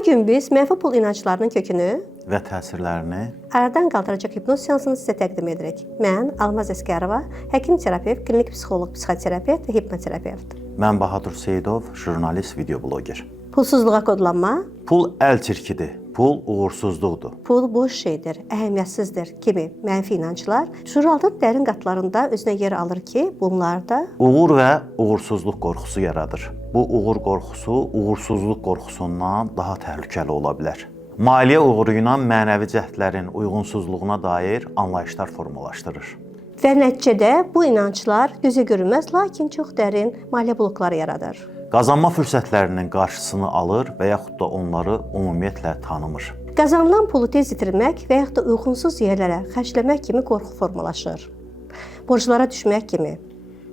Bugün biz mənfi pul inanclarının kökünü və təsirlərini aradan qaldıracaq hipnoz seansını sizə təqdim edirik. Mən Almaz Əskərova, həkim terapevt, klinik psixoloq, psixoterapevt və hipnoterapevt. Mən Bahadur Seyidov, jurnalist, videobloger. Pulsuzluğa kodlanma. Pul əl çirkidir, pul uğursuzluqdur. Pul boş şeydir, əhəmiyyətsizdir kimi mənfi inanclar şuuraltının dərin qatlarında özünə yer alır ki, bunlarda Uğur və uğursuzluq qorxusu yaradır. Bu uğur qorxusu uğursuzluq qorxusundan daha təhlükəli ola bilər. Maliyyə uğuru ilə mənəvi cəhdlərin uyğunsuzluğuna dair anlayışlar formalaşdırır. və nəticədə bu inanclar gözə görünməz, lakin çox dərin maliyyə blokları yaradır. Qazanma fürsətlərinin qarşısını alır və yaxud da onları ümumiyyətlə tanımır. Qazanılan pulu tez itirmək və yaxud da uyğunsuz yerlərə xərcləmək kimi qorxu formalaşır. Borclara düşmək kimi.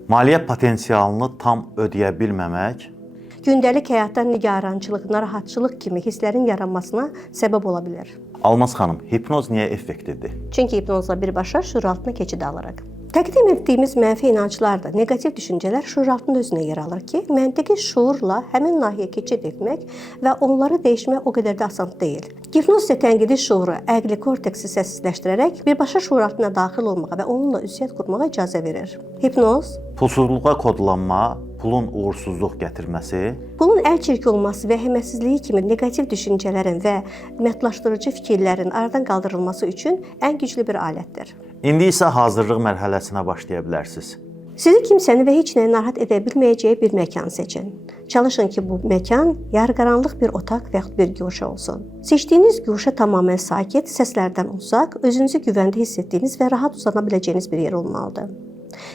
Maliyyə potensialını tam ödəyə bilməmək, Gündəlik həyatda nigarançılıq, narahatçılıq kimi hisslərin yaranmasına səbəb ola bilər. Almaz xanım, hipnoz niyə effektivdir? Çünki hipnozla birbaşa şuuraltına keçid alırıq. Təqdim etdiyimiz mənfi inanclar da, neqativ düşüncələr şuuraltının özünə yer alır ki, məntiqi şuurla həmin nahiyyə keçid etmək və onları dəyişmək o qədər də asan deyil. Hipnoz isə tənqidi şuuru, əqli korteksi səssizləşdirərək birbaşa şuuraltına daxil olmağa və onunla ünsiyyət qurmağa icazə verir. Hipnoz Pulsuzluğa kodlanma, pulun uğursuzluq gətirməsi, pulun əl çirki olması və əhəmiyyətsizliyi kimi neqativ düşüncələrin və məhdudlaşdırıcı fikirlərin aradan qaldırılması üçün ən güclü bir alətdir. İndi isə hazırlıq mərhələsinə başlaya bilərsiniz. Sizi kimsəni və heç nəyi narahat edə bilməyəcəyi bir məkan seçin. Çalışın ki, bu məkan yarıqaranlıq bir otaq və yaxud bir guşə olsun. Seçdiyiniz guşə tamamilə sakit, səslərdən uzaq, özünüzü güvəndə hiss etdiyiniz və rahat uzana biləcəyiniz bir yer olmalıdır.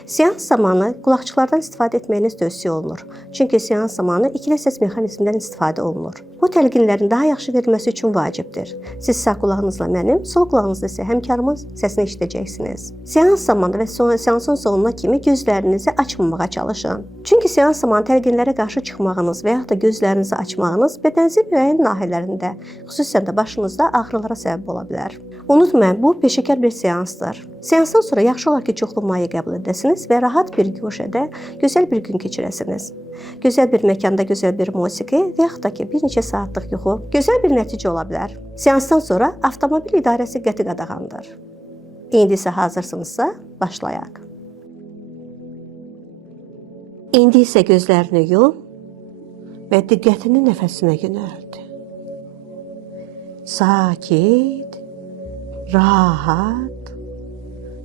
Seans zamanı qulaqçıqlardan istifadə etməyiniz tövsiyə olunur. Çünki seans zamanı ikili səs mexanizmindən istifadə olunur. Bu təlqinlərin daha yaxşı verilməsi üçün vacibdir. Siz sağ qulağınızla mənim, sol qulağınızla isə həmkarımın səsini eşidəcəksiniz. Seans zamanı və seansın sonuna kimi gözlərinizi açmamağa çalışın. Çünki seans zamanı təlqinlərə qarşı çıxmağınız və yaxud da gözlərinizi açmağınız bədəninizin müəyyən nahiyələrində, xüsusən də başınızda ağrılara səbəb ola bilər. Unutmayın, bu peşəkar bir seansdır. Seansdan sonra yaxşı olar ki, çoxlu maye qəbul edəsiniz və rahat bir guşədə gözəl bir gün keçirəsiniz. Gözəl bir məkanda gözəl bir musiqi və yaxud da ki, bir neçə saatlıq yuxu gözəl bir nəticə ola bilər. Seansdan sonra avtomobil idarəsi qəti qadağandır. İndi isə hazırsınızsa, başlayaq. İndi isə gözlərini yum və diqqətini nəfəsinə yönəlt. Sakit, rahat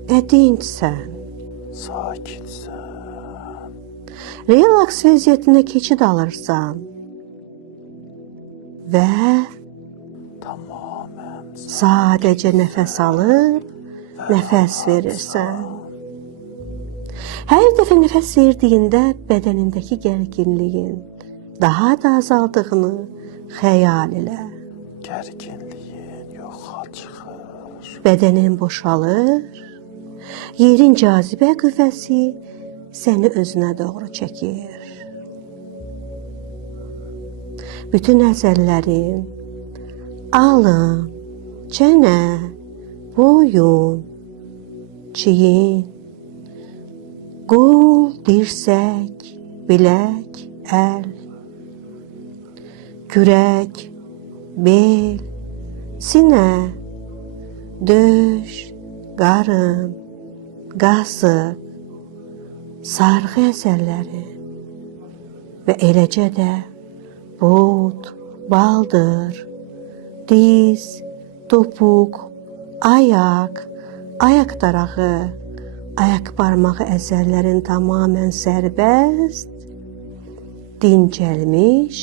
və dincsən. Sakitsən. Relaks vəziyyətinə keçid alırsan və Tamamən sadəcə nəfəs alıb, nəfəs verirsən. Hər dəfə nəfəs verdiyində bədənindəki gərginliyin daha da azaldığını xəyal elə. gərginliyin yoxa çıxır. Bədənin boşalır, yerin cazibə qüvvəsi səni özünə doğru çəkir. Bütün əzəllərin, alın, çənə, boyun, çiyin, qol, dirsək, bilək, əl, kürək, bel, sinə, döş, qarın, qasıq, sarğı əzəlləri və eləcə də bud, baldır, diz, topuq, ayaq, ayaq darağı, ayaq barmağı əzəllərin tamamən sərbəst, dincəlmiş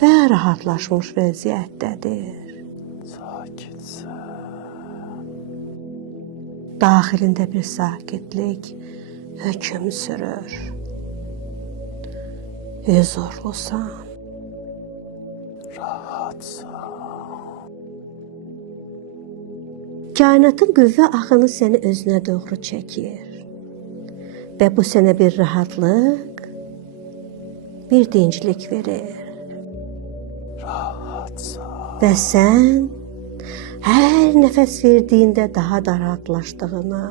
və rahatlaşmış vəziyyətdədir. Sakitsən. Daxilində bir sakitlik hökm sürür. Huzurlusan. Rahatsan. Kainatın qüvvə axını səni özünə doğru çəkir. Və bu sənə bir rahatlıq, bir dinclik verir. Rahatsan. Və sən hər nəfəs verdiyində daha da rahatlaşdığını,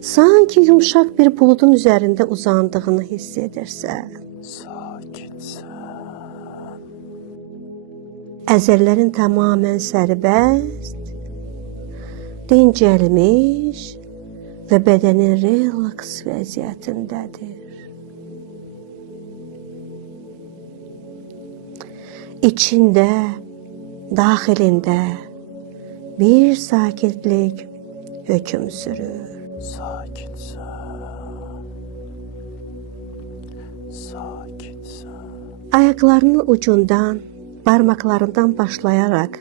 sanki yumşaq bir buludun üzərində uzandığını hiss edirsən. Sakitsən. Əzəllərin tamamilə sərbəst, dincəlmiş və bədənin relaks vəziyyətindədir. İçində, daxilində bir sakitlik hökm sürür. Sakitsən. Sakitsən. Ayaqlarının ucundan, barmaqlarından başlayaraq,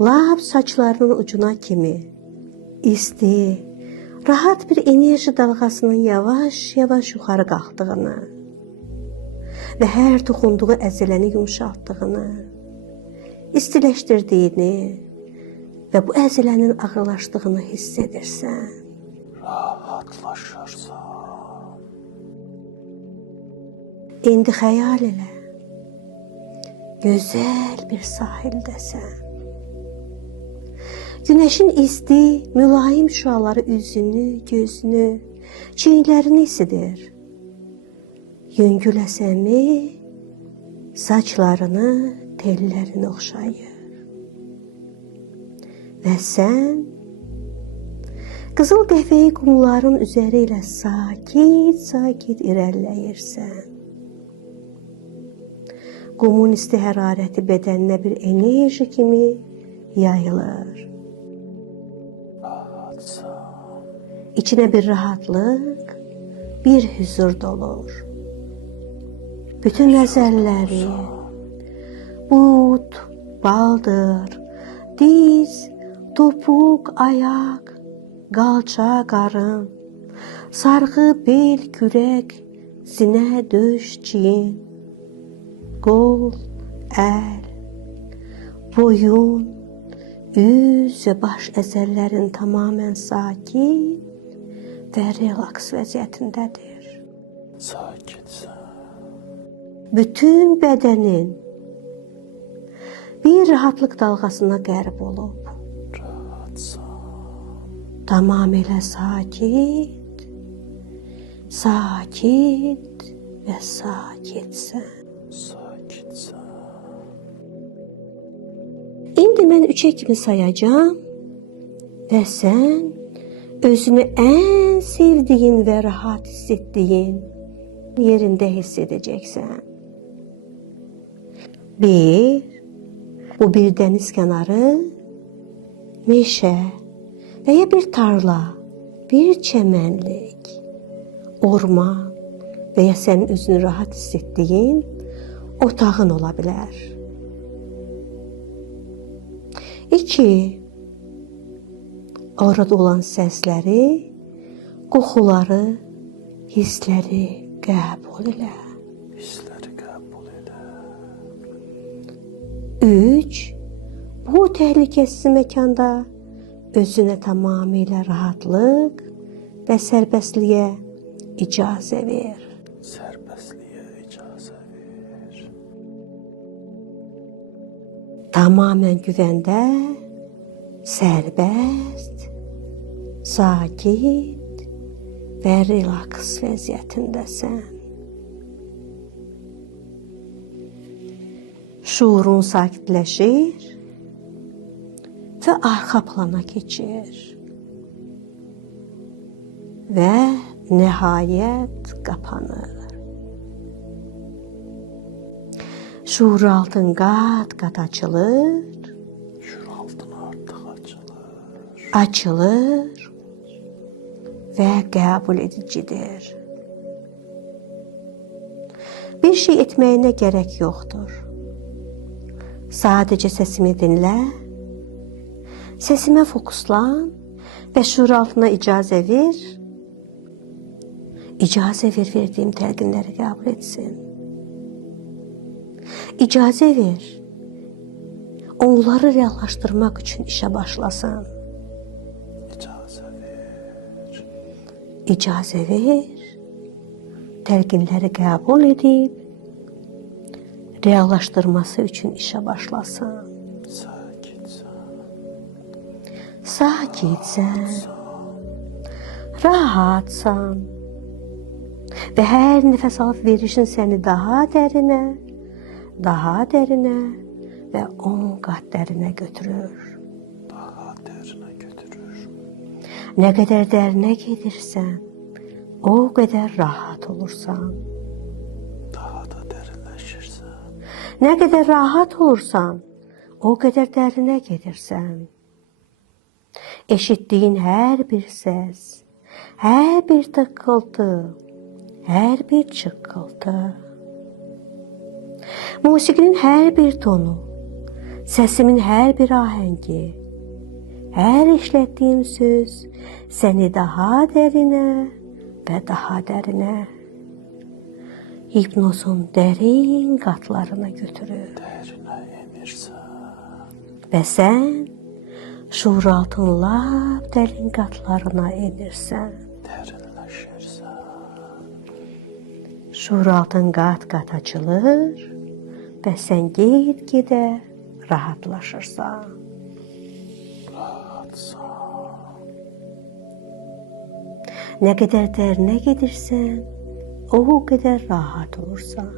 lap saçlarının ucuna kimi isti, rahat bir enerji dalğasının yavaş-yavaş yuxarı qalxdığını və hər toxunduğu əzələni yumşaltdığını, istiləşdirdiyini və bu əzələnin ağırlaşdığını hiss edirsən. Rahatlaşırsan. İndi xəyal elə, gözəl bir sahildəsən. Günəşin isti, mülayim şüaları üzünü, gözünü, çiyinlərini isidir. Yüngüləsəmi saçlarını, tellərini oxşayır. Və sən qızıl qəhvəyi qumların üzəri ilə sakit-sakit irəliləyirsən. Qumun isti hərarəti bədəninə bir enerji kimi yayılır. İçinə bir rahatlıq, bir huzur dolur. Bütün əzəlləri, but, baldır, diz, topuq, ayaq, qalça, qarın, sarğı, bel, kürək, sinə, döş, çiyin, qol, əl, boyun, üz və baş əzəllərin tamamilə sakit və relaks vəziyyətindədir. Sakitsən. Bütün bədənin bir rahatlıq dalğasına qərq olub. Rahatsan. Tamamilə sakit, sakit və sakitsən. Sakitsən. İndi mən 3-ə kimi sayacağam və sən özünü ən sevdiyin və rahat hiss etdiyin yerində hiss edəcəksən. 1. Bu bir dəniz kənarı, meşə və ya bir tarla, bir çəmənlik, orman və ya sənin özünü rahat hiss etdiyin otağın ola bilər. 2. Orada olan səsləri, qoxuları, hissləri qəbul elə. Hissləri qəbul elə. 3. Bu təhlükəsiz məkanda özünə tamamilə rahatlıq və sərbəstliyə icazə ver. Sərbəstliyə icazə ver. Tamamilə güvəndə, sərbəst, sakit və relaks vəziyyətindəsən. Şuurun sakitləşir və arxa plana keçir. Və nəhayət qapanır. Şuur altın qat-qat açılır. Şuur altın artıq açılır. Açılır və qəbul edicidir. Bir şey etməyinə gərək yoxdur. Sadəcə səsimi dinlə, səsimə fokuslan və şuur altına icazə ver. İcazə ver verdiyim təlqinləri qəbul etsin. İcazə ver, onları reallaşdırmaq üçün işə başlasın. İcazə ver. İcazə ver, təlqinləri qəbul edib, reallaşdırması üçün işə başlasın. Sakitsən. Sakitsən, rahatsan və hər nəfəs alıb verişin səni daha dərinə və 10 qat dərinə götürür. Daha dərinə götürür. Nə qədər dərinə gedirsən, o qədər rahat olursan. Daha da dərinləşirsən. Nə qədər rahat olursan, o qədər dərinə gedirsən. Eşitdiyin hər bir səs, hər bir tıqqıltı, hər bir çıqqıltı, musiqinin hər bir tonu, səsimin hər bir ahəngi, hər işlətdiyim söz səni daha dərinə və daha dərinə, hipnozun dərin qatlarına götürür. Dərinə enirsən. Və sən şuuraltın lap dərin qatlarına enirsən. Dərinləşirsən. Şuuraltın qat-qat açılır və sən get-gedə rahatlaşırsan. Rahatsan. Nə qədər dərinə gedirsən, o qədər rahat olursan.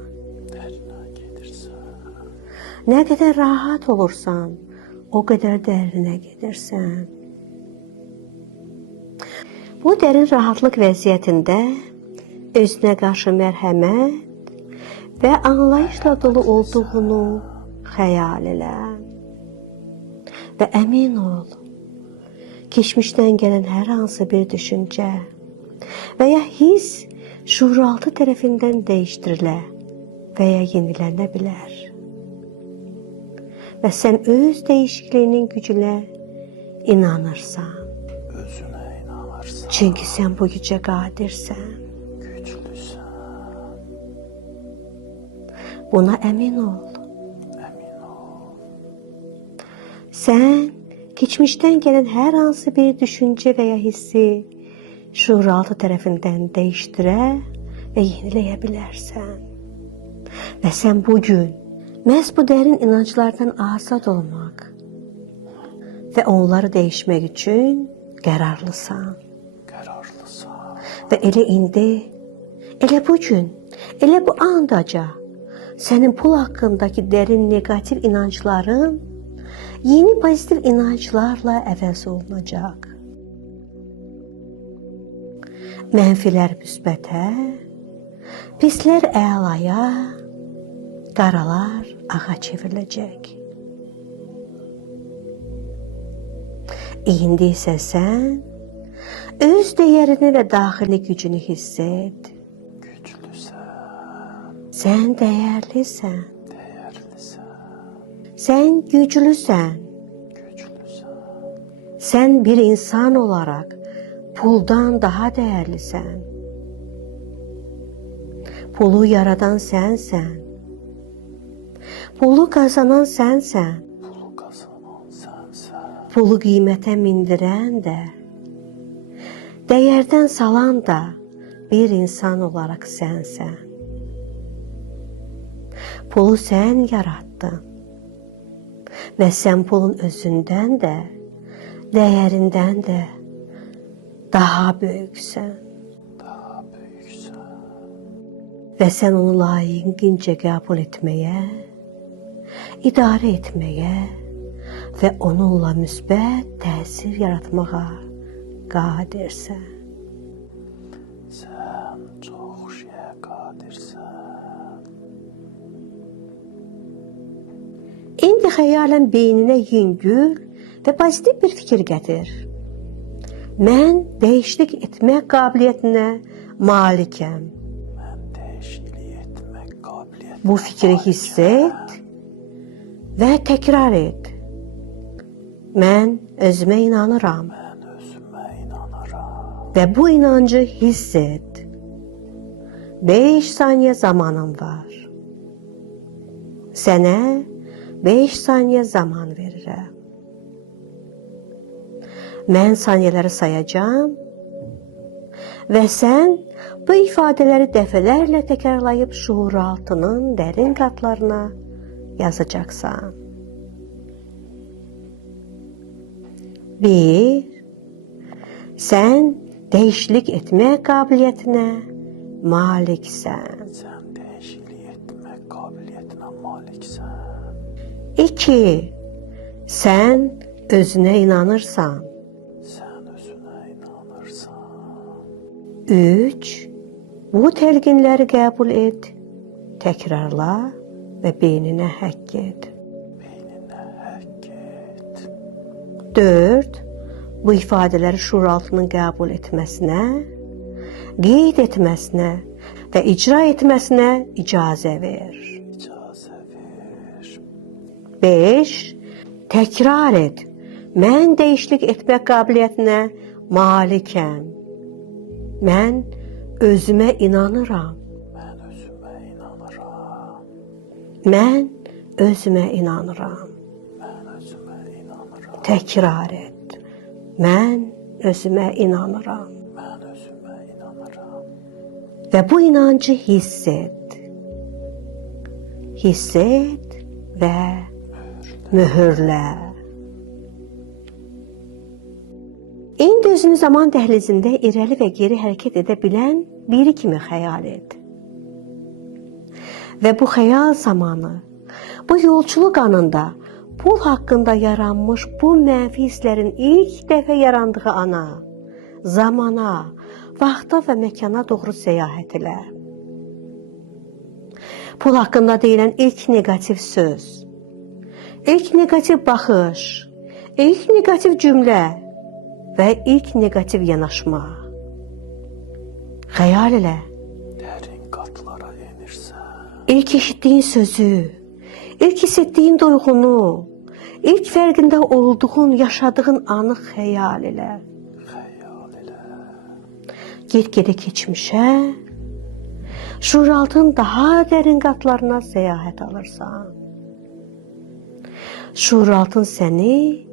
Dərinə gedirsən. Nə qədər rahat olursan, o qədər dərinə gedirsən. Bu dərin rahatlıq vəziyyətində özünə qarşı mərhəmət və anlayışla dolu olduğunu xəyal elə. Və əmin ol, keçmişdən gələn hər hansı bir düşüncə və ya hiss şuuraltı tərəfindən dəyişdirilə və ya yenilənə bilər. Və sən öz dəyişikliyinin gücünə inanırsan. Özünə inanırsan. Çünki sən bu gücə qadirsən. Güclüsən. Buna əmin ol. Əmin ol. Sən keçmişdən gələn hər hansı bir düşüncə və ya hissi şuuraltı tərəfindən dəyişdirə və yeniləyə bilərsən. Və sən bugün məhz bu dərin inanclardan azad olmaq və onları dəyişmək üçün qərarlısan. Qərarlısan. Və elə indi, elə bugün, elə bu andaca sənin pul haqqındakı dərin negativ inancların yeni pozitiv inanclarla əvəz olunacaq. Mənfilər müsbətə, pislər əlaya, qaralar ağa çevriləcək. İndi isə sən öz dəyərini və daxili gücünü hiss et. Güclüsən. Sən dəyərlisən. Dəyərlisən. Sən güclüsən. Güclüsən. Sən bir insan olaraq puldan daha dəyərlisən. Pulu yaradan sənsən. Pulu qazanan sənsən. Pulu qazanan sənsən. Pulu qiymətə mindirən də, dəyərdən salan da bir insan olaraq sənsən. Pulu sən yaratdın və sən pulun özündən də, dəyərindən də daha böyüksən. Daha böyüksən. Və sən onu layiqincə qəbul etməyə, idarə etməyə və onunla müsbət təsir yaratmağa qadirsən. Sən çox şeyə qadirsən. İndi xəyalən beyninə yüngül və pozitiv bir fikir gətir. Mən dəyişiklik etmək qabiliyyətinə malikəm. Mən dəyişiklik etmək qabiliyyətinə Bu fikri hiss et və təkrar et. Mən özümə inanıram Mən özümə inanıram. və bu inancı hiss et. 5 saniyə zamanım var. Sənə 5 saniyə zaman verirəm. Mən saniyələri sayacağam və sən bu ifadələri dəfələrlə təkrarlayıb şuuraltının dərin qatlarına yazacaqsan. 1. Sən dəyişiklik etmək qabiliyyətinə maliksən. Sən dəyişiklik etmək qabiliyyətinə maliksən. 2. Sən özünə inanırsan. Sən özünə inanırsan. 3. Bu telkinləri qəbul et, təkrarla və beyninə həkk et. Beyninə həkk et. 4. Bu ifadələri şuuraltının qəbul etməsinə, qeyd etməsinə və icra etməsinə icazə ver. İcazə ver. 5. Təkrar et. Mən dəyişiklik etmək qabiliyyətinə malikəm. Mən özümə inanıram. Mən özümə inanıram. Mən özümə inanıram. Mən özümə inanıram. Təkrar et. Mən özümə inanıram. Mən özümə inanıram. Və bu inancı hiss et. Hiss et və mühürlə. İndi özünü zaman dəhlizində irəli və geri hərəkət edə bilən biri kimi xəyal et. Və bu xəyal zamanı, bu yolçuluq anında pul haqqında yaranmış bu mənfi hisslərin ilk dəfə yarandığı ana, zamana, vaxta və məkana doğru səyahət elə. Pul haqqında deyilən ilk negativ söz, ilk negativ baxış, ilk negativ cümlə və ilk negativ yanaşma. Xəyal elə. Dərin qatlara enirsən. İlk eşitdiyin sözü, ilk hiss etdiyin duyğunu, ilk fərqində olduğun, yaşadığın anı xəyal elə. Xəyal elə. Get-gedə keçmişə, şuuraltının daha dərin qatlarına səyahət alırsan. Şuuraltın səni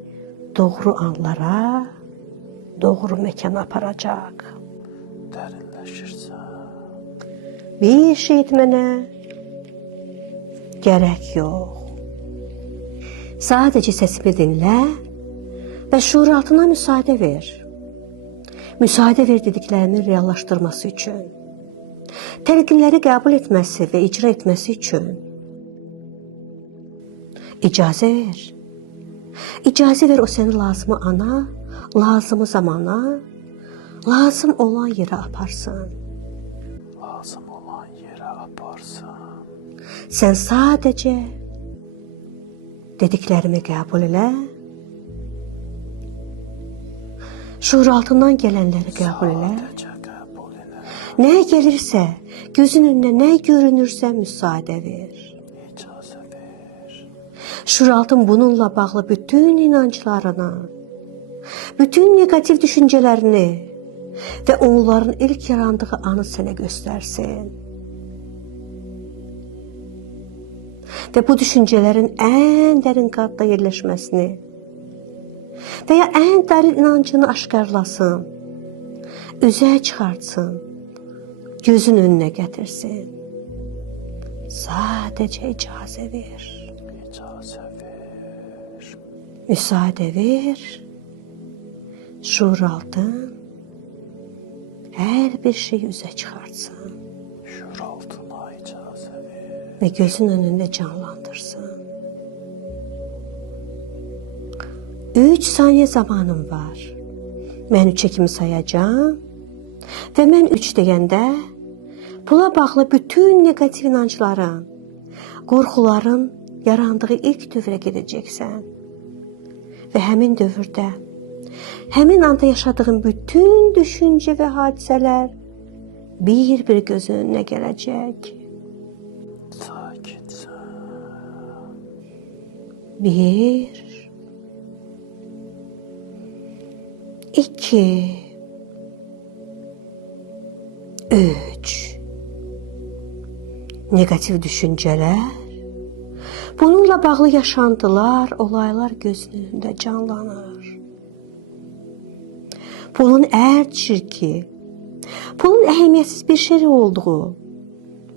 doğru anlara, doğru məkana aparacaq. Dərinləşirsən. Bir şey etmənə gərək yox. Sadəcə səsimi dinlə və şuuraltına müsaadə ver. Müsaadə ver dediklərimin reallaşdırması üçün. Telkinləri qəbul etməsi və icra etməsi üçün. İcazə ver. İcazə ver o səni lazımı ana, lazımı zamana, lazım olan yerə aparsın. Lazım olan yerə aparsın. Sən sadəcə dediklərimi qəbul elə. Şuuraltından gələnləri qəbul elə. Sadəcə qəbul elə. Nə gəlirsə, gözün önünə nə görünürsə müsaadə ver. İcazə ver. Şuuraltın bununla bağlı bütün inanclarını, bütün negativ düşüncələrini və onların ilk yarandığı anı sənə göstərsin. Və bu düşüncələrin ən dərin qatda yerləşməsini və ya ən dərin inancını aşkarlasın, üzə çıxartsın, gözün önünə gətirsin. Sadəcə icazə ver. İcazə ver. Müsaadə ver. Şuuraltın hər bir şey üzə çıxartsın Şuuraltına icazə ver. və gözün önündə canlandırsın. 3 saniyə zamanım var. Mən 3-ə kimi sayacağam və mən 3 deyəndə pula bağlı bütün negativ inancların, qorxuların yarandığı ilk dövrə gedəcəksən. Və həmin dövrdə, həmin anda yaşadığın bütün düşüncə və hadisələr bir-bir gözün önünə gələcək. Sakitsən. 1 2 3 Negativ düşüncələr, bununla bağlı yaşantılar, olaylar gözün önündə canlanır. Pulun çirki, pulun əhəmiyyətsiz bir şey olduğu,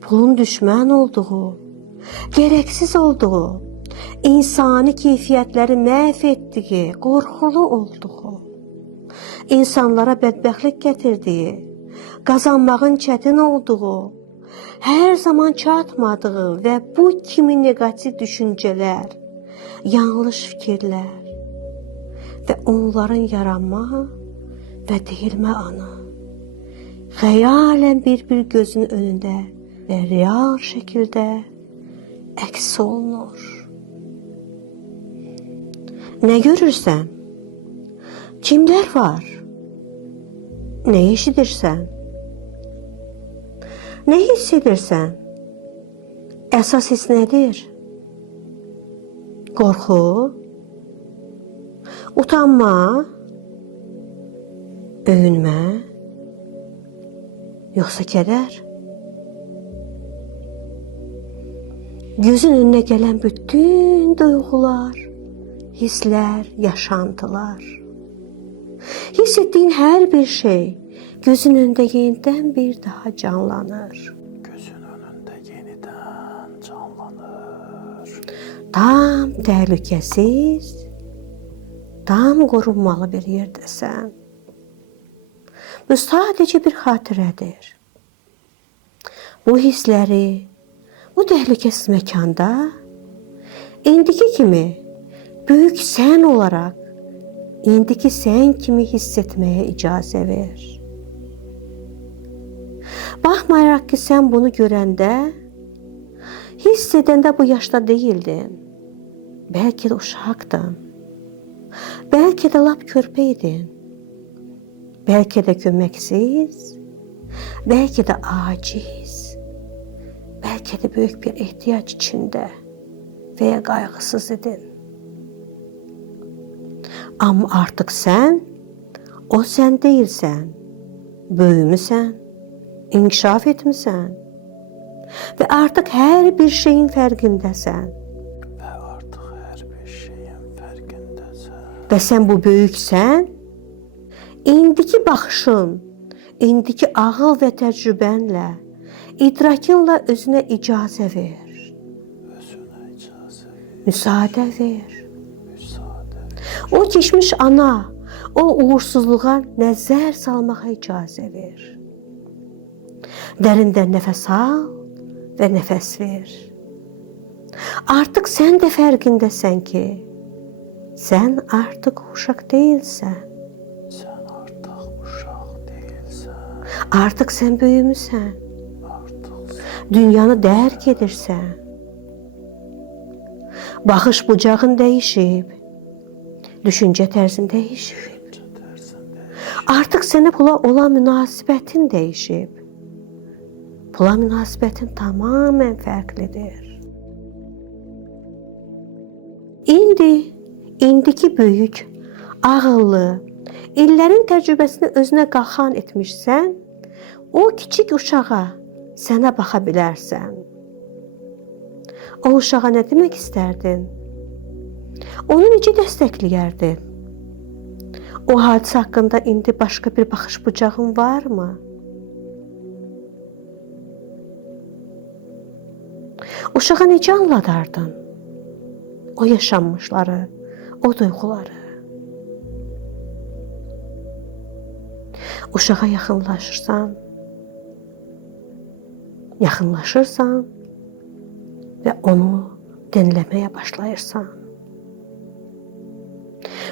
pulun düşmən olduğu, gərəksiz olduğu, insani keyfiyyətləri məhv etdiyi, qorxulu olduğu, insanlara bədbəxtlik gətirdiyi, qazanmağın çətin olduğu, hər zaman çatmadığı və bu kimi negativ düşüncələr, yanlış fikirlər və onların yaranma və deyilmə anı xəyalən bir gözün önündə və real şəkildə əks olunur. Nə görürsən? Kimlər var? Nə eşidirsən? Nə hiss edirsən? Əsas hiss nədir? Qorxu? Utanma? Öyünmə? Yoxsa kədər? Gözün önünə gələn bütün duyğular, hisslər, yaşantılar. Hiss etdiyin hər bir şey gözün önündə yenidən bir daha canlanır. Gözün önündə yenidən canlanır. Tam təhlükəsiz, tam qorunmalı bir yerdəsən. Bu sadəcə bir xatirədir. Bu hissləri, bu təhlükəsiz məkanda indiki kimi böyük sən olaraq, indiki sən kimi hiss etməyə icazə ver. Baxmayaraq ki, sən bunu görəndə, hiss edəndə bu yaşda deyildin. Bəlkə də uşaqdın. Bəlkə də lap körpə idin. Bəlkə də köməksiz, bəlkə də aciz, bəlkə də böyük bir ehtiyac içində və ya qayğısız idin. Amma artıq sən, o sən deyilsən, böyümüsən, inkişaf etmisən və artıq hər bir şeyin fərqindəsən. Və sən bu böyüksən, indiki baxışın, indiki ağıl və təcrübənlə, idrakınla özünə icazə ver. Müsaade ver. O keçmiş ana, o uğursuzluğa nəzər salmağa icazə ver. Dərindən nəfəs al və nəfəs ver. Artıq sən də fərqindəsən ki, sən artıq uşaq deyilsən. Artıq sən böyümüsən. Dünyanı dərk edirsən. Baxış bucağın dəyişib. Düşüncə tərzin dəyişib. Artıq sənə pula olan münasibətin dəyişib. Pula münasibətin tamamən fərqlidir. İndiki böyük, ağıllı, illərin təcrübəsini özünə qalxan etmişsən, o kiçik uşağa sənə baxa bilərsən. O uşağa nə demək istərdin? Onu necə dəstəkləyərdin? O hadisə haqqında indi başqa bir baxış bucağın varmı? Uşağa necə anladardın? O yaşanmışları, o duyğuları. Uşağa yaxınlaşırsan və onu dinləməyə başlayırsan.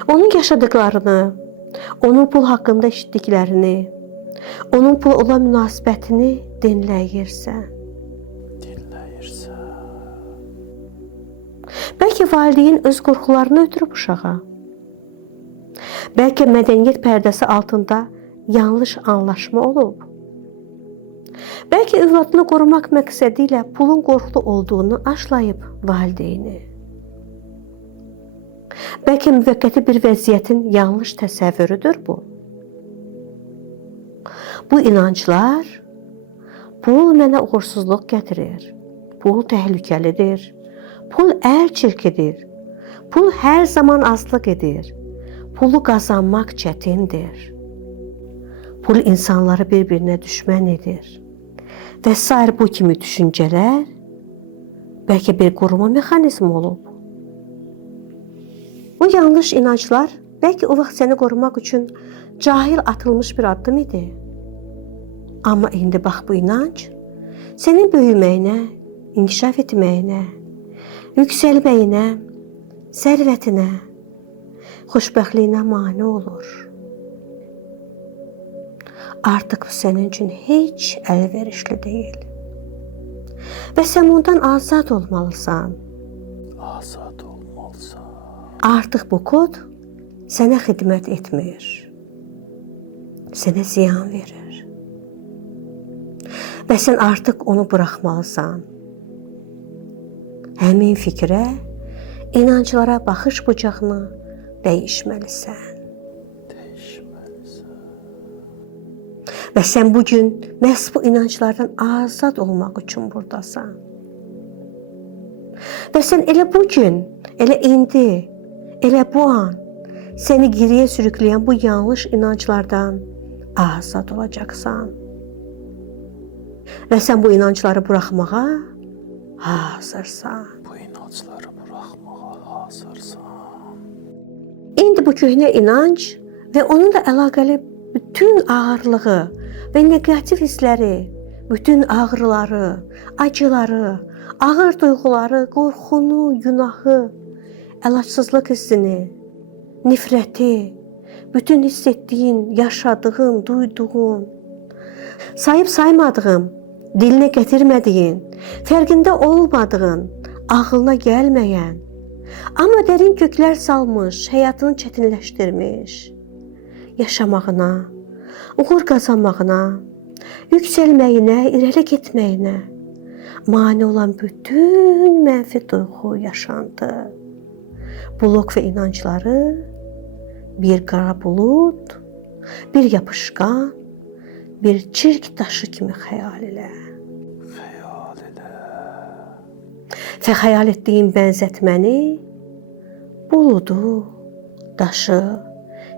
Onun yaşadıklarını, onun pul haqqında eşitdiklərini, onun pula olan münasibətini dinləyirsən. Bəlkə valideyn öz qorxularını ötürüb uşağa. Bəlkə mədəniyyət pərdəsi altında yanlış anlaşma olub. Bəlkə övladını qorumaq məqsədi ilə pulun qorxulu olduğunu aşlayıb valideyni. Bəlkə müvəqqəti bir vəziyyətin yanlış təsəvvürüdür bu. Bu inanclar, pul mənə uğursuzluq gətirir, pul təhlükəlidir, pul çirkidir, pul hər zaman azlıq edir, pulu qazanmaq çətindir. Pul insanları bir-birinə düşmən edir. Və sair bu kimi düşüncələr bəlkə bir qoruma mexanizmi olub. Bu yanlış inanclar bəlkə o vaxt səni qorumaq üçün cahil atılmış bir addım idi. Amma indi bax bu inanc sənin böyüməyinə, inkişaf etməyinə, yüksəlməyinə, sərvətinə, xoşbəxtliyinə mane olur. Artıq bu sənin üçün heç əlverişli deyil. Və sən ondan azad olmalısan. Azad olmalısan. Artıq bu kod sənə xidmət etmir. Sənə ziyan verir. Və sən artıq onu buraxmalısan. Həmin fikrə, inanclara baxış bucağını dəyişməlisən. Və sən bugün məhz bu inanclardan azad olmaq üçün buradasan. Və sən elə bugün, elə indi, elə bu an səni geriyə sürükləyən bu yanlış inanclardan azad olacaqsan. Və sən bu inancları buraxmağa hazırsan. Bu inancları buraxmağa hazırsan. İndi bu köhnə inanc və onunla əlaqəli bütün ağırlığı və neqativ hissləri, bütün ağrıları, acıları, ağır duyğuları, qorxunu, günahı, əlacsızlıq hissini, nifrəti, bütün hiss etdiyin, yaşadığın, duyduğun, sayıb saymadığın, dilinə gətirmədiyin, fərqində olmadığın, ağlına gəlməyən, amma dərin köklər salmış, həyatını çətinləşdirmiş, yaşamağına, uğur qazanmağına, yüksəlməyinə, irəli getməyinə mane olan bütün mənfi duyğu, yaşantı, blok və inancları bir qara bulud, bir yapışqan, bir çirk daşı kimi xəyal elə. Xəyal elə. Və xəyal etdiyin bənzətməni buludu, daşı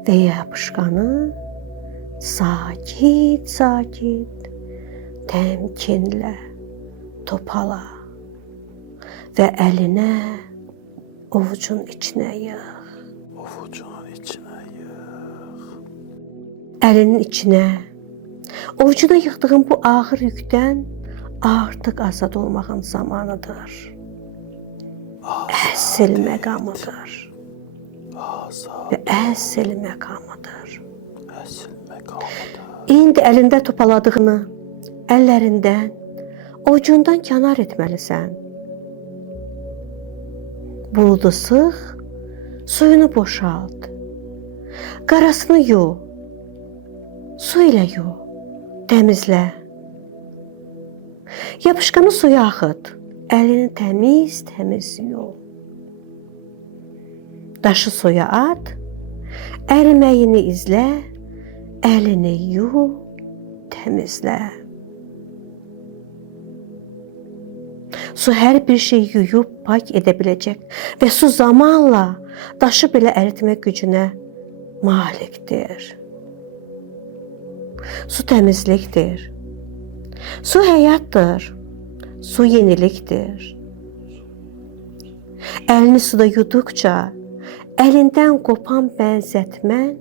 və yapışqanı sakit, təmkinlə topala və əlinə, ovucun içinə yığ. Ovucunun içinə yığ. Əlinin içinə, ovucuna yığdığın bu ağır yükdən artıq azad olmağın zamanıdır. Əsl məqamıdır. Və əsl məqamıdır. Əsl məqamıdır. İndi əlində topaladığını əllərindən, ovucundan kənar etməlisən. Buludu sıx, suyunu boşalt. Qarasını yu, su ilə yu, təmizlə. Yapışqanı suya axıt, əlini təmiz yu. Daşı suya at, əriməyini izlə, əlini yu, təmizlə. Su hər bir şey yuyub pak edə biləcək və su zamanla daşı belə əritmə gücünə malikdir. Su təmizlikdir. Su həyatdır. Su yenilikdir. Əlini suda yuduqca əlindən qopan bənzətmən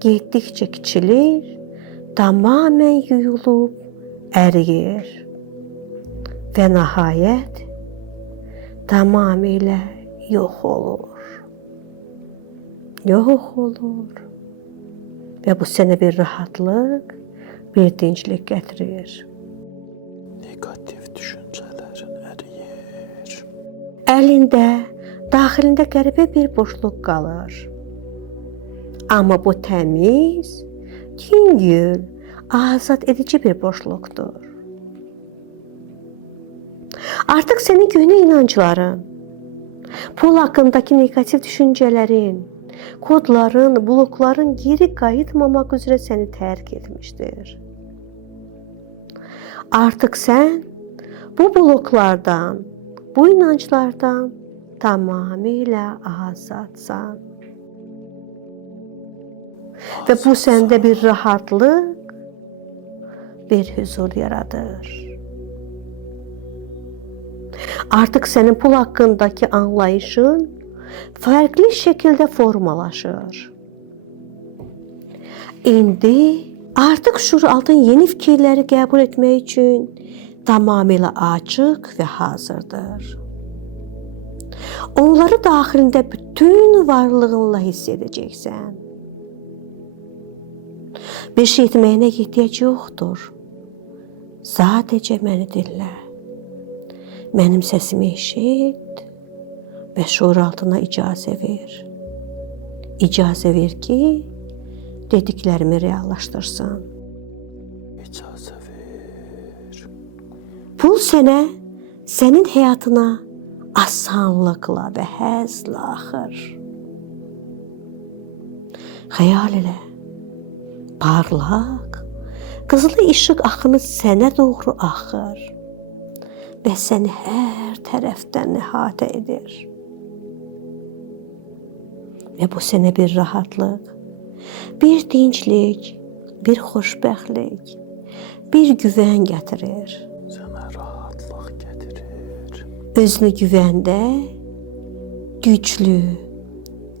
getdikcə kiçilir, tamamən yuyulub əriyir və nəhayət tamamilə yox olur. Yox olur və bu sənə bir rahatlıq, bir dinclik gətirir. Negativ düşüncələrin əriyir. Əlində, daxilində qəribə bir boşluq qalır. Amma bu təmiz, yüngül, azad edici bir boşluqdur. Artıq sənin köhnə inancların, pul haqqındakı negativ düşüncələrin, kodların, blokların geri qayıtmamaq üzrə səni tərk etmişdir. Artıq sən bu bloklardan, bu inanclardan tamamilə azadsan. Və bu səndə bir rahatlıq, bir huzur yaradır. Artıq sənin pul haqqındakı anlayışın fərqli şəkildə formalaşır. İndi artıq şuuraltın yeni fikirləri qəbul etmək üçün tamamilə açıq və hazırdır. Onları daxilində bütün varlığınla hiss edəcəksən. Bir şey etməyinə ehtiyac yoxdur. Sadəcə məni dinlə. Mənim səsimi eşit və şuur altına icazə ver. İcazə ver ki, dediklərimi reallaşdırsın. İcazə ver. Pul sənə, sənin həyatına asanlıqla və həzlə axır. Xəyal elə, parlaq, qızılı işıq axını sənə doğru axır və səni hər tərəfdən əhatə edir. Və bu sənə bir rahatlıq, bir dinclik, bir xoşbəxtlik, bir güvən gətirir. Sənə rahatlıq gətirir. Özünü güvəndə güclü,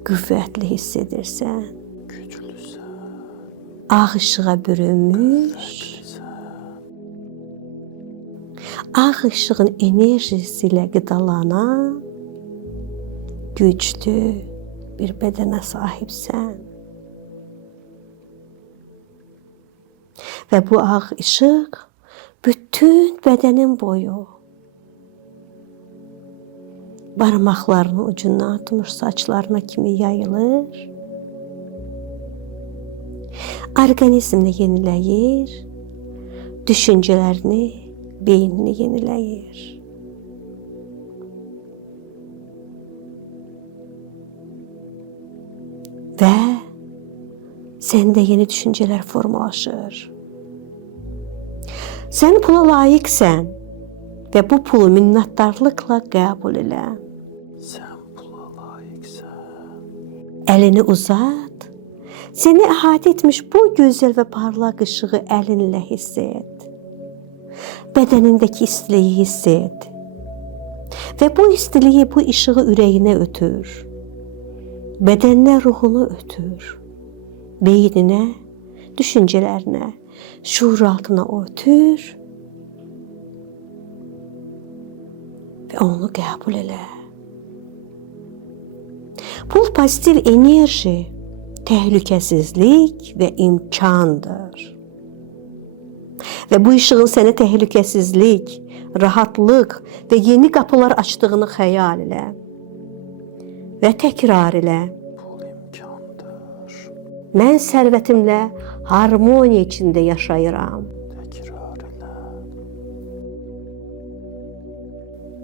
qüvvətli hiss edirsən. Güclüsən. Ağ işığa bürünmüş, ağ işığın enerjisi ilə qidalanan güclü bir bədənə sahibsən. Və bu ağ işıq bütün bədənin boyu, barmaqlarının ucundan tutmuş saçlarına kimi yayılır. Orqanizmini yeniləyir, düşüncələrini, beynini yeniləyir. Və səndə yeni düşüncələr formalaşır. Sən pula layiqsən və bu pulu minnətdarlıqla qəbul elə. Sən pula layiqsən. Əlini uzat, səni əhatə etmiş bu gözəl və parlaq işığı əlinlə hiss et. Bədənindəki istiliyi hiss et. Və bu istiliyi, bu işığı ürəyinə ötür. Bədəninə, ruhunu ötür. Beyninə, düşüncələrinə, şuur altına ötür. Və onu qəbul elə. Pul pozitiv enerji, təhlükəsizlik və imkandır. Və bu işığın sənə təhlükəsizlik, rahatlıq və yeni qapılar açdığını xəyal elə. Və təkrar elə. Pul imkandır. Mən sərvətimlə harmoniya içində yaşayıram. Təkrar elə.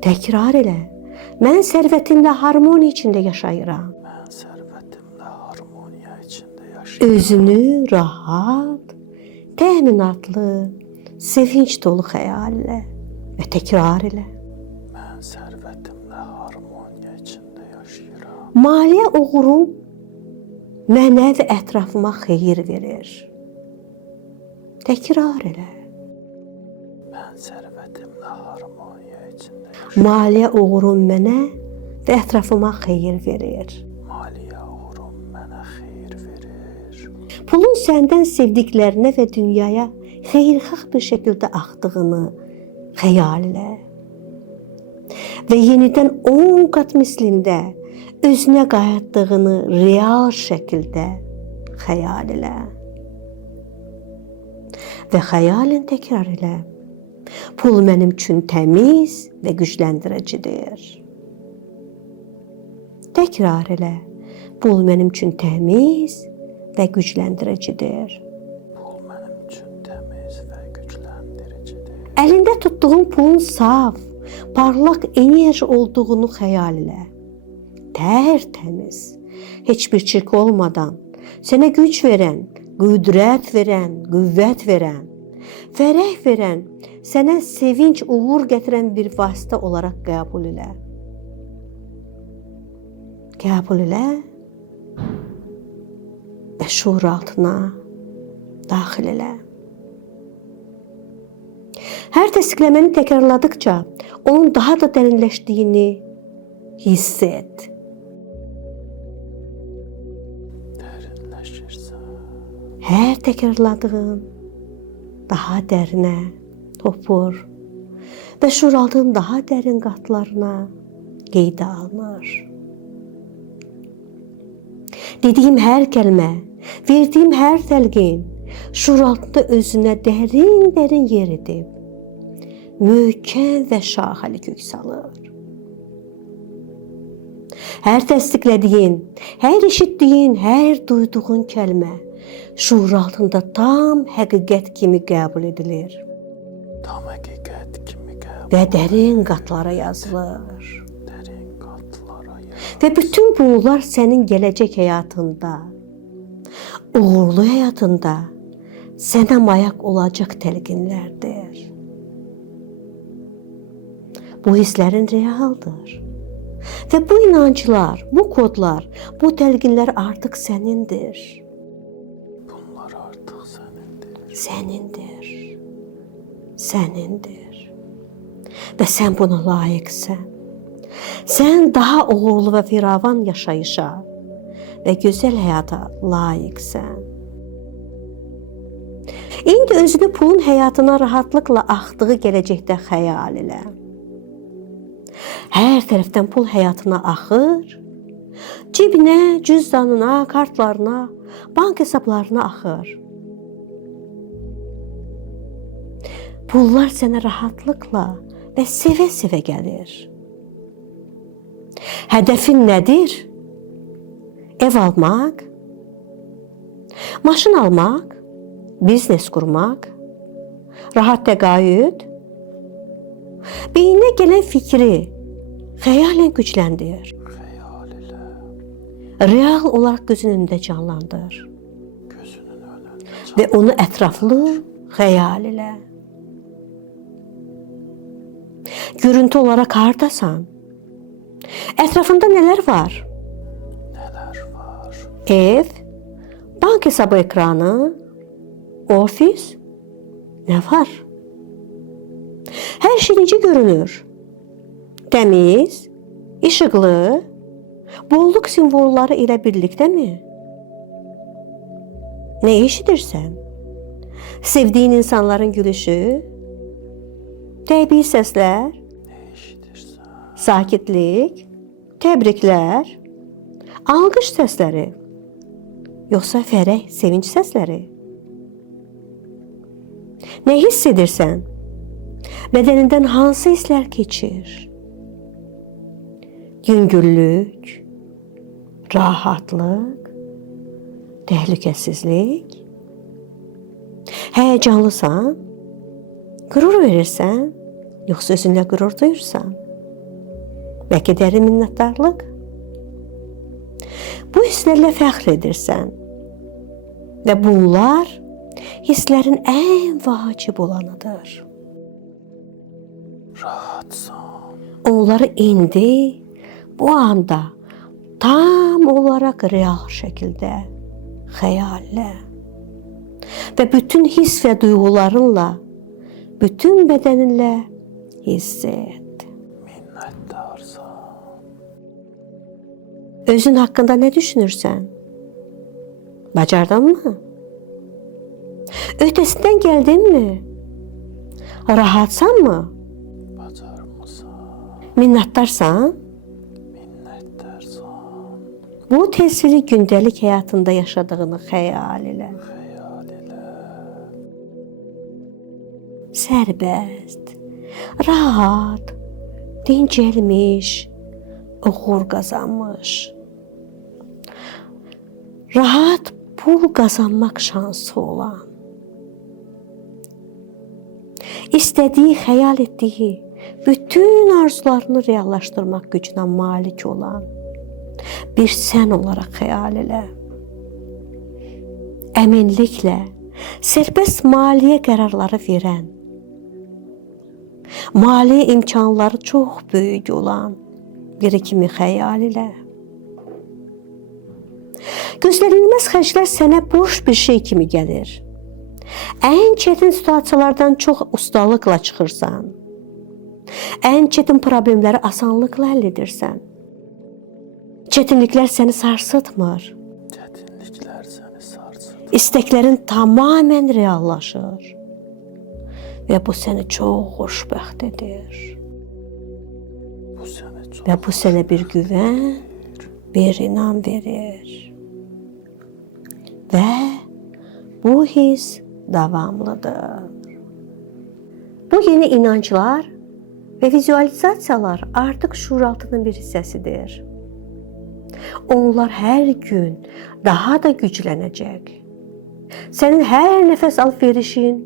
Təkrar elə. Mən sərvətimlə harmoniya içində yaşayıram. Mən sərvətimlə harmoniya içində yaşayıram. Özünü rahat, təminatlı, sevinç dolu xəyal elə və təkrar elə. Mən sərvətimlə harmoniya içində yaşayıram. Maliyyə uğurum mənə və ətrafıma xeyir verir. Təkrar elə. Mən sərvətimlə harmoniya içində yaşayıram. Maliyyə uğurum mənə və ətrafıma xeyir verir. Maliyyə uğurum mənə xeyir verir. Pulun səndən sevdiklərinə və dünyaya xeyirxah bir şəkildə axdığını xəyal elə. Və yenidən 10 qat mislində özünə qayıtdığını real şəkildə xəyal elə. Və xəyalən təkrar elə. Pul mənim üçün təmiz və gücləndiricidir. Təkrar elə. Pul mənim üçün təmiz və gücləndiricidir. Pul mənim üçün təmiz və gücləndiricidir. Əlində tutduğun pulun saf, parlaq enerji olduğunu xəyal elə. Tərtəmiz, heç bir çirk olmadan, sənə güc verən, qüdrət verən, qüvvət verən, fərəh verən, sənə sevinç, uğur gətirən bir vasitə olaraq qəbul elə. Qəbul elə və şuur altına daxil elə. Hər təsdiqləməni təkrarladıkca onun daha da dərinləşdiyini hiss et. Dərinləşirsən. Hər təkrarladığın daha dərinə hopur və şuur altının daha dərin qatlarına qeydə alınır. Dediyim hər kəlmə, verdiyim hər təlqin şuur altında özünə dərin yer edib, möhkəm və şaxəli kök salır. Hər təsdiqlədiyin, hər eşitdiyin, hər duyduğun kəlmə şuur altında tam həqiqət kimi qəbul edilir. Tam həqiqət kimi qəbul. Və dərin qatlara yazılır. Dərin qatlara yazılır. Və bütün bunlar sənin gələcək həyatında, uğurlu həyatında sənə mayak olacaq təlqinlərdir. Bu hisslərin realdır. Və bu inanclar, bu kodlar, bu təlqinlər artıq sənindir. Bunlar artıq sənindir. Sənindir. Sənindir. Və sən buna layiqsən. Sən daha uğurlu və firavan yaşayışa və gözəl həyata layiqsən. İndi özünü pulun həyatına rahatlıqla axdığı gələcəkdə xəyal elə. Hər tərəfdən pul həyatına axır, cibinə, cüzdanına, kartlarına, bank hesablarına axır. Pullar sənə rahatlıqla və sevə-sevə gəlir. Hədəfin nədir? Ev almaq, maşın almaq, biznes qurmaq, rahat təqaüd, beyninə gələn fikri xəyalən gücləndir. Xəyal elə. Real olaraq gözünün önündə canlandır. Gözünün önündə. Və onu ətraflı xəyal elə. Görüntü olaraq hardasan? Ətrafında nələr var? Nələr var? Ev, bank hesabı ekranı, ofis, nə var? Hər şey necə görünür? Təmiz, işıqlı, bolluk simvolları ilə birlikdəmi? Nə eşidirsən? Sevdiyin insanların gülüşü, təbii səslər, Nə eşidirsən? sakitlik, təbriklər, alqış səsləri, yoxsa fərəh, sevinç səsləri? Nə hiss edirsən? Bədənindən hansı hisslər keçir? Yüngüllük, rahatlıq, təhlükəsizlik. Həyəcanlısan, qürur verirsən, yoxsa özünlə qürur duyursan? Bəlkə dərin minnətdarlıq? Bu hisslərlə fəxr edirsən və bunlar hisslərin ən vacib olanıdır. Rahatsan. Onları indi, bu anda tam olaraq real şəkildə xəyallə və bütün hiss və duyğularınla, bütün bədəninlə hiss et. Minnətdarsan. Özün haqqında nə düşünürsən? Bacardınmı? Öhdəsindən gəldinmi? Rahatsanmı? Bacarmısan. Minnətdarsan? Minnətdarsan. Bu təsviri gündəlik həyatında yaşadığını xəyal elə. Xəyal elə. Sərbəst, rahat, dincəlmiş, uğur qazanmış. Rahat pul qazanmaq şansı olan. İstədiyi, xəyal etdiyi bütün arzularını reallaşdırmaq gücünə malik olan bir sən olaraq xəyal elə. Əminliklə sərbəst maliyyə qərarları verən, maliyyə imkanları çox böyük olan biri kimi xəyal elə. Gözlənilməz xərclər sənə boş bir şey kimi gəlir. Ən çətin situasiyalardan çox ustalıqla çıxırsan. Ən çətin problemləri asanlıqla həll edirsən. Çətinliklər səni sarsıtmır. Çətinliklər səni sarsıdır. İstəklərin tamamilə reallaşır. Və bu səni çox xoşbəxt edir. Bu səni və bu sənə bir güvən, bir inam verir. Və bu his davamlıdır. Bu yeni inanclar və vizualizasiyalar artıq şuuraltının bir hissəsidir. Onlar hər gün daha da güclənəcək. Sənin hər nəfəs alıb verişin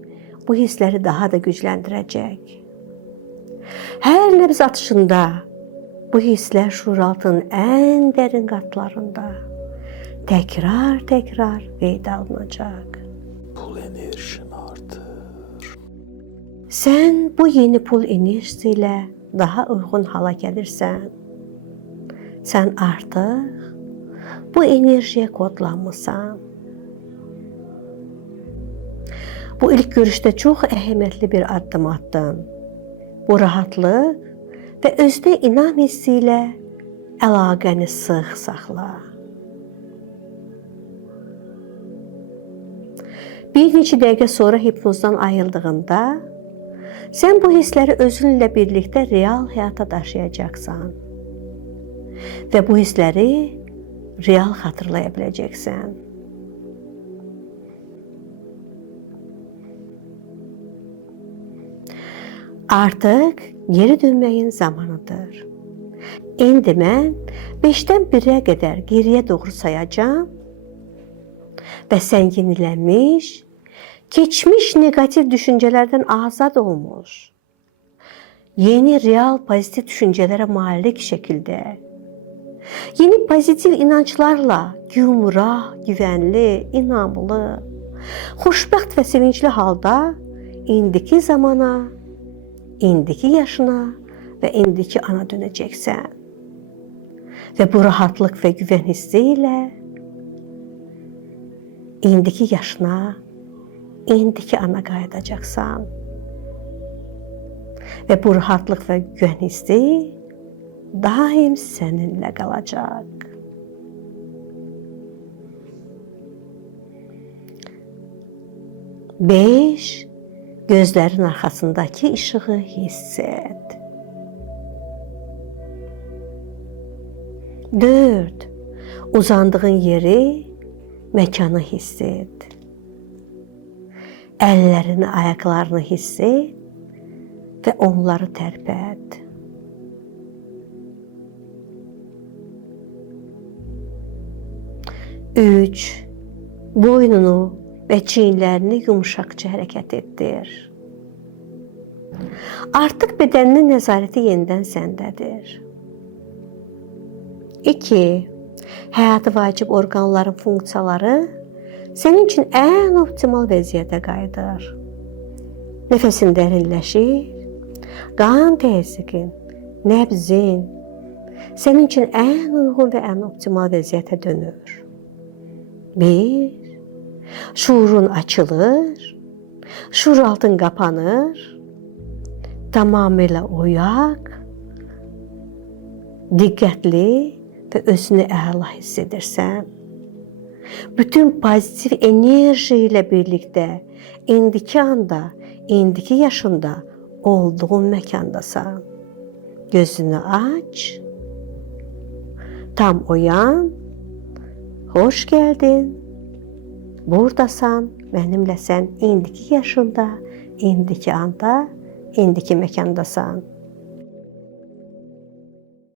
bu hissləri daha da gücləndirəcək. Hər nəfəs atışında bu hisslər şuuraltının ən dərin qatlarında təkrar qeydə alınacaq. Pul enerjin artır. Sən bu yeni pul enerjisi ilə daha uyğun hala gəlirsən. Sən artıq bu enerjiyə kodlanmısan. Bu ilk görüşdə çox əhəmiyyətli bir addım atdın. Bu rahatlıq və özünə inam hissi ilə əlaqəni sıx saxla. Bir neçə dəqiqə sonra hipnozdan ayıldığında sən bu hissləri özünlə birlikdə real həyata daşıyacaqsan və bu hissləri real xatırlaya biləcəksən. Artıq geri dönməyin zamanıdır. İndi mən 5-dən 1-ə qədər geriyə doğru sayacağam və sən yenilənmiş, keçmiş negativ düşüncələrdən azad olmuş, yeni real pozitiv düşüncələrə malik şəkildə, yeni pozitiv inanclarla gümrah, güvənli, inamlı, xoşbəxt və sevincli halda indiki zamana, indiki yaşına və indiki ana dönəcəksən. Və bu rahatlıq və güvən hissi ilə indiki yaşına, indiki ana qayıdacaqsan. Və bu rahatlıq və güvən hissi daim səninlə qalacaq. Beş, gözlərin arxasındakı işığı hiss et. 4, uzandığın yeri, məkanı hiss et. Əllərini, ayaqlarını hiss et və onları tərpət. 3, boynunu və çiyinlərini yumuşaqca hərəkət etdir. Artıq bədəninin nəzarəti yenidən səndədir. 2, həyatı vacib orqanların funksiyaları sənin üçün ən optimal vəziyyətə qayıdır. Nəfəsin dərinləşir, qan təzyiqin, nəbzin sənin üçün ən uyğun və ən optimal vəziyyətə dönür. 1, şuurun açılır, şuuraltın qapanır, tamamilə oyaq, diqqətli və özünü əla hiss edirsən. Bütün pozitiv enerji ilə birlikdə indiki anda, indiki yaşında olduğun məkandasan. Gözünü aç, tam oyan, xoş gəldin, buradasan, mənimləsən, indiki yaşında, indiki anda, indiki məkandasan.